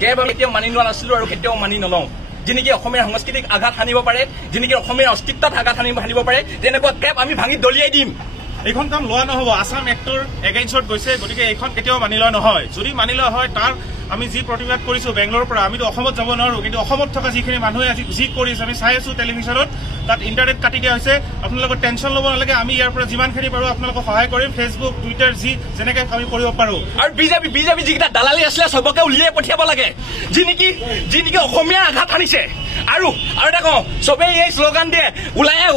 cab আমি কেতিয়াও মানি লোৱা নাছিলো আৰু কেতিয়াও মানি নলওঁ যিনেকি অসমীয়া সংস্কৃতিক আঘাত সানিব পাৰে যিনেকি অসমীয়া অস্তিত্বত আঘাত সানিব পাৰে তেনেকুৱা কেব আমি ভাঙি দলিয়াই দিম এইখন কাম লোৱা নহ'ব আছাম এক্টৰ এগেইনষ্টত গৈছে গতিকে এইখন কেতিয়াও মানি লোৱা নহয় যদি মানি লোৱা হয় তাৰ আমি যি প্ৰতিবাদ কৰিছো বেংগলোৰৰ পৰা আমিতো অসমত যাব নোৱাৰো কিন্তু অসমত থকা যিখিনি মানুহে আজি যি কৰিছে আমি চাই আছো টেলিভিশ্যনত তাত ইণ্টাৰনেট কাটি দিয়া হৈছে আপোনালোকৰ টেনশ্যন ল'ব নালাগে আমি ইয়াৰ পৰা যিমানখিনি পাৰো আপোনালোকক সহায় কৰিম ফেচবুক টুইটাৰ যি যেনেকৈ আমি কৰিব পাৰো আৰু বিজেপি যিকেইটা দালালি আছিলে চবকে উলিয়াই পঠিয়াব লাগে যিনেকি অসমীয়া আঘাত সানিছে আৰু এটা কওঁ চবেই এই শ্লোগান দিয়ে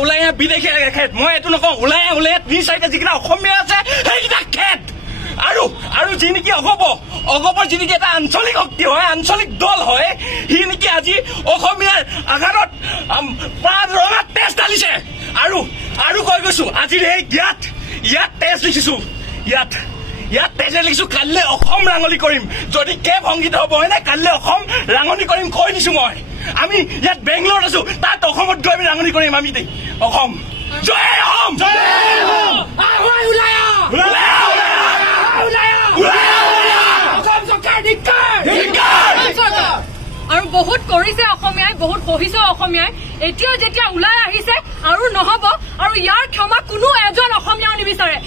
ওলাই বিদেশী খেত মই এইটো নকওঁ ওলাই তিনি চাৰিটা যিকেইটা অসমীয়া আছে সেইকেইটা খেত আৰু যি নেকি অগপৰ যি নেকি এটা আঞ্চলিক শক্তি হয় আঞ্চলিক দল হয় সি নেকি আজি অসমীয়াৰ আঘাতত প্ৰাণ ৰঙা তেজ ঢালিছে আৰু কৈ গৈছো আজিৰ এই ইয়াত তেজ লিখিছো ইয়াত তেজে লিখিছো কাইলৈ অসম ৰাঙলী কৰিম যদি কেব সংগীত হ'ব হয় নে কাইলৈ অসম ৰাঙনি কৰিম কৈ দিছো মই আমি ইয়াত বেংগলোৰত আছো তাত অসমত গৈ আমি ৰাঙনি কৰিম আমি অসম জয় অসম আৰু বহুত কৰিছে অসমীয়াই বহুত পঢ়িছে অসমীয়াই এতিয়াও যেতিয়া ওলাই আহিছে আৰু নহব আৰু ইয়াৰ ক্ষমা কোনো এজন অসমীয়াও নিবিচাৰে